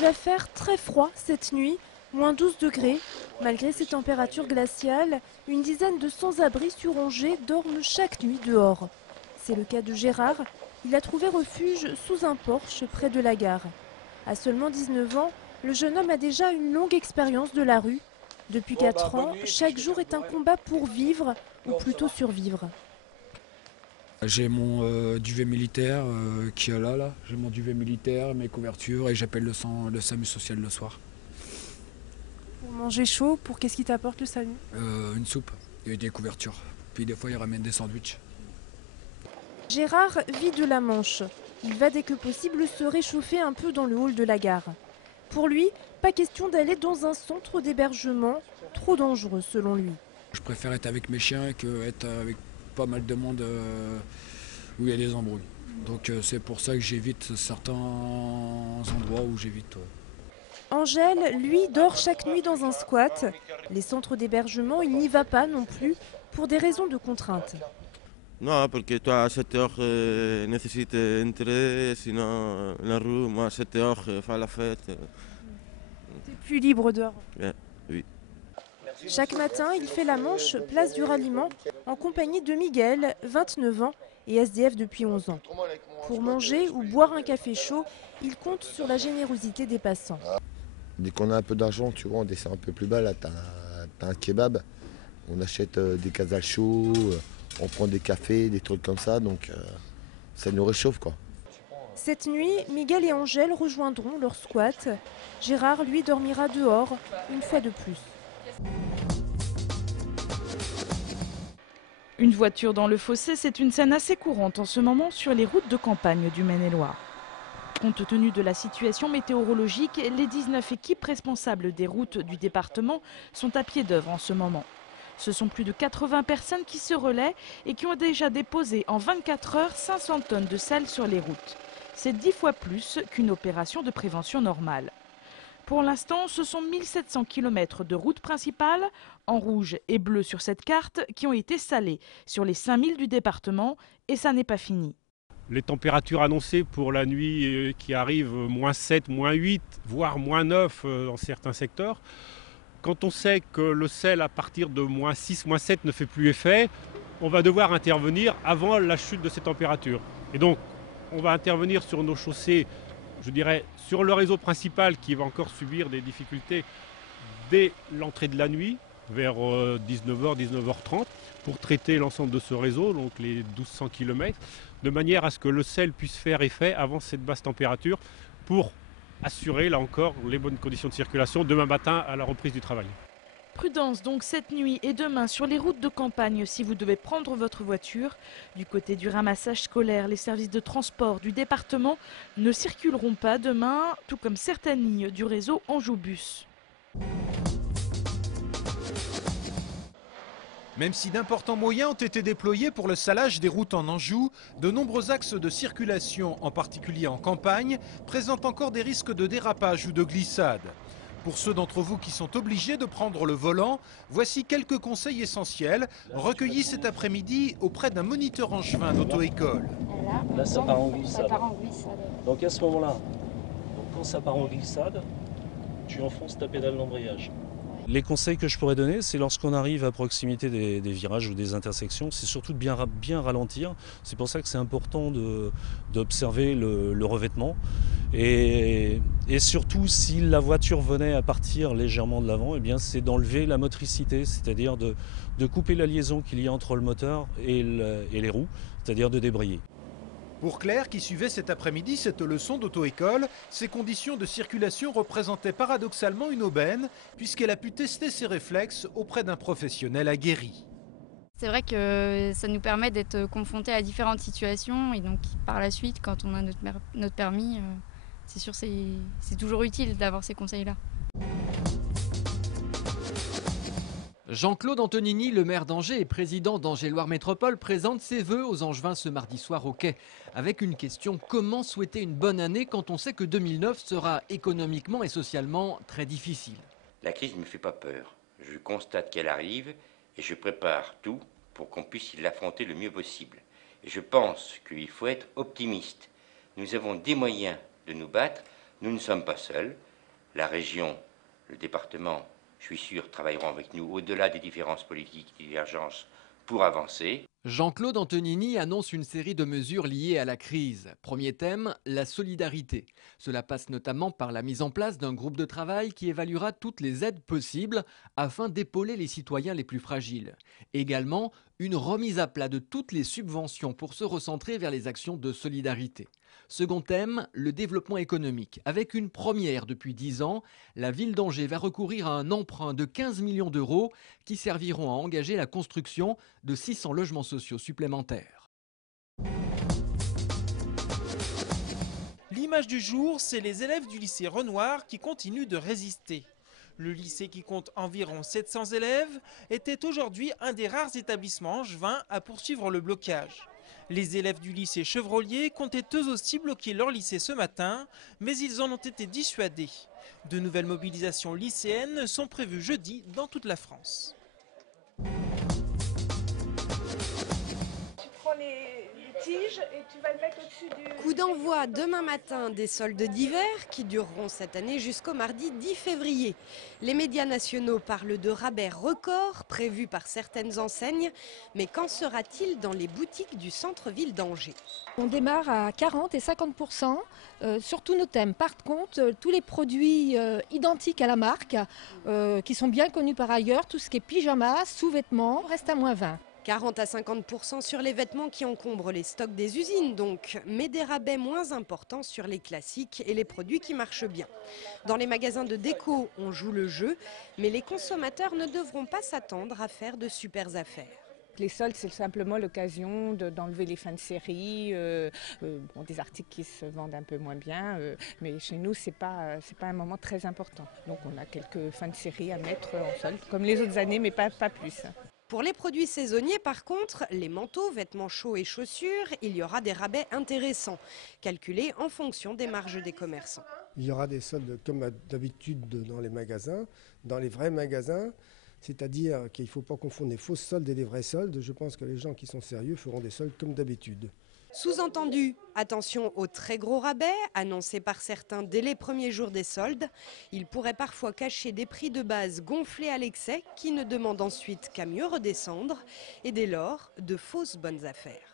va faire très froid cette nuit, moins 12 degrés. Malgré ces températures glaciales, une dizaine de sans-abri sur Angers dorment chaque nuit dehors. C'est le cas de Gérard. Il a trouvé refuge sous un porche près de la gare. À seulement 19 ans, le jeune homme a déjà une longue expérience de la rue. Depuis 4 ans, chaque jour est un combat pour vivre, ou plutôt survivre. J'ai mon duvet militaire qui est là. J'ai mon duvet militaire, mes couvertures et j'appelle le SAMU social le soir. Pour manger chaud, pour qu'est-ce qui t'apporte le SAMU? Une soupe et des couvertures. Puis des fois, ils ramènent des sandwichs. Gérard vit de la Manche. Il va dès que possible se réchauffer un peu dans le hall de la gare. Pour lui, pas question d'aller dans un centre d'hébergement, trop dangereux selon lui. Je préfère être avec mes chiens qu'être avec pas mal de monde où il y a des embrouilles. Donc c'est pour ça que j'évite certains endroits où j'évite. Angèle, lui, dort chaque nuit dans un squat. Les centres d'hébergement, il n'y va pas non plus pour des raisons de contrainte. Non, parce que toi, à 7 heures, nécessite entrer, sinon la rue, moi, à 7 heures, faire la fête. T'es plus libre dehors. Yeah, oui. Chaque matin, il fait la manche place du ralliement en compagnie de Miguel, 29 ans, et SDF depuis 11 ans. Pour manger ou boire un café chaud, il compte sur la générosité des passants. Dès qu'on a un peu d'argent, tu vois, on descend un peu plus bas, là, t'as un kebab, on achète des casals chauds, on prend des cafés, des trucs comme ça, donc ça nous réchauffe, quoi. Cette nuit, Miguel et Angèle rejoindront leur squat. Gérard, lui, dormira dehors, une fois de plus. Une voiture dans le fossé, c'est une scène assez courante en ce moment sur les routes de campagne du Maine-et-Loire. Compte tenu de la situation météorologique, les 19 équipes responsables des routes du département sont à pied d'œuvre en ce moment. Ce sont plus de 80 personnes qui se relaient et qui ont déjà déposé en 24 heures 500 tonnes de sel sur les routes. C'est 10 fois plus qu'une opération de prévention normale. Pour l'instant, ce sont 1700 km de routes principales, en rouge et bleu sur cette carte, qui ont été salées sur les 5000 du département, et ça n'est pas fini. Les températures annoncées pour la nuit qui arrive, -7, -8, voire -9 dans certains secteurs. Quand on sait que le sel à partir de -6, -7 ne fait plus effet, on va devoir intervenir avant la chute de ces températures. Et donc, on va intervenir sur nos chaussées, je dirais, sur le réseau principal qui va encore subir des difficultés dès l'entrée de la nuit, vers 19h, 19h30, pour traiter l'ensemble de ce réseau, donc les 1200 km, de manière à ce que le sel puisse faire effet avant cette basse température pour assurer, là encore, les bonnes conditions de circulation demain matin à la reprise du travail. Prudence donc cette nuit et demain sur les routes de campagne si vous devez prendre votre voiture. Du côté du ramassage scolaire, les services de transport du département ne circuleront pas demain, tout comme certaines lignes du réseau Anjou-Bus. Même si d'importants moyens ont été déployés pour le salage des routes en Anjou, de nombreux axes de circulation, en particulier en campagne, présentent encore des risques de dérapage ou de glissade. Pour ceux d'entre vous qui sont obligés de prendre le volant, voici quelques conseils essentiels recueillis cet après-midi auprès d'un moniteur angevin d'auto-école. Là, ça part en glissade. Donc à ce moment-là, quand ça part en glissade, tu enfonces ta pédale d'embrayage. Les conseils que je pourrais donner, c'est lorsqu'on arrive à proximité des virages ou des intersections, c'est surtout de bien ralentir. C'est pour ça que c'est important d'observer le revêtement. Et surtout, si la voiture venait à partir légèrement de l'avant, eh bien, c'est d'enlever la motricité, c'est-à-dire de couper la liaison qu'il y a entre le moteur et les roues, c'est-à-dire de débrayer. Pour Claire, qui suivait cet après-midi cette leçon d'auto-école, ces conditions de circulation représentaient paradoxalement une aubaine, puisqu'elle a pu tester ses réflexes auprès d'un professionnel aguerri. C'est vrai que ça nous permet d'être confrontés à différentes situations, et donc par la suite, quand on a notre permis, c'est sûr c'est toujours utile d'avoir ces conseils-là. Jean-Claude Antonini, le maire d'Angers et président d'Angers-Loire Métropole, présente ses vœux aux Angevins ce mardi soir au Quai. Avec une question: comment souhaiter une bonne année quand on sait que 2009 sera économiquement et socialement très difficile? La crise ne me fait pas peur. Je constate qu'elle arrive et je prépare tout pour qu'on puisse l'affronter le mieux possible. Et je pense qu'il faut être optimiste. Nous avons des moyens de nous battre. Nous ne sommes pas seuls. La région, le département, je suis sûr, travailleront avec nous au-delà des différences politiques, des divergences, pour avancer. Jean-Claude Antonini annonce une série de mesures liées à la crise. Premier thème, la solidarité. Cela passe notamment par la mise en place d'un groupe de travail qui évaluera toutes les aides possibles afin d'épauler les citoyens les plus fragiles. Également, une remise à plat de toutes les subventions pour se recentrer vers les actions de solidarité. Second thème, le développement économique. Avec une première depuis 10 ans, la ville d'Angers va recourir à un emprunt de 15 millions d'euros qui serviront à engager la construction de 600 logements sociaux supplémentaires. L'image du jour, c'est les élèves du lycée Renoir qui continuent de résister. Le lycée, qui compte environ 700 élèves, était aujourd'hui un des rares établissements angevins à poursuivre le blocage. Les élèves du lycée Chevrolier comptaient eux aussi bloquer leur lycée ce matin, mais ils en ont été dissuadés. De nouvelles mobilisations lycéennes sont prévues jeudi dans toute la France. Tu prends les tiges et tu vas le mettre au-dessus du... Coup d'envoi demain matin des soldes d'hiver qui dureront cette année jusqu'au mardi 10 février. Les médias nationaux parlent de rabais records prévus par certaines enseignes, mais qu'en sera-t-il dans les boutiques du centre-ville d'Angers? On démarre à 40 et 50% sur tous nos thèmes. Par contre, tous les produits identiques à la marque, qui sont bien connus par ailleurs, tout ce qui est pyjama, sous-vêtements, reste à moins 20. 40 à 50% sur les vêtements qui encombrent les stocks des usines donc, mais des rabais moins importants sur les classiques et les produits qui marchent bien. Dans les magasins de déco, on joue le jeu, mais les consommateurs ne devront pas s'attendre à faire de super affaires. Les soldes, c'est simplement l'occasion d'enlever les fins de série, des articles qui se vendent un peu moins bien, mais chez nous, c'est pas un moment très important. Donc on a quelques fins de série à mettre en solde, comme les autres années, mais pas plus. Pour les produits saisonniers, par contre, les manteaux, vêtements chauds et chaussures, il y aura des rabais intéressants, calculés en fonction des marges des commerçants. Il y aura des soldes comme d'habitude dans les magasins, dans les vrais magasins, c'est-à-dire qu'il ne faut pas confondre les fausses soldes et les vrais soldes. Je pense que les gens qui sont sérieux feront des soldes comme d'habitude. Sous-entendu, attention aux très gros rabais annoncés par certains dès les premiers jours des soldes. Ils pourraient parfois cacher des prix de base gonflés à l'excès qui ne demandent ensuite qu'à mieux redescendre et dès lors de fausses bonnes affaires.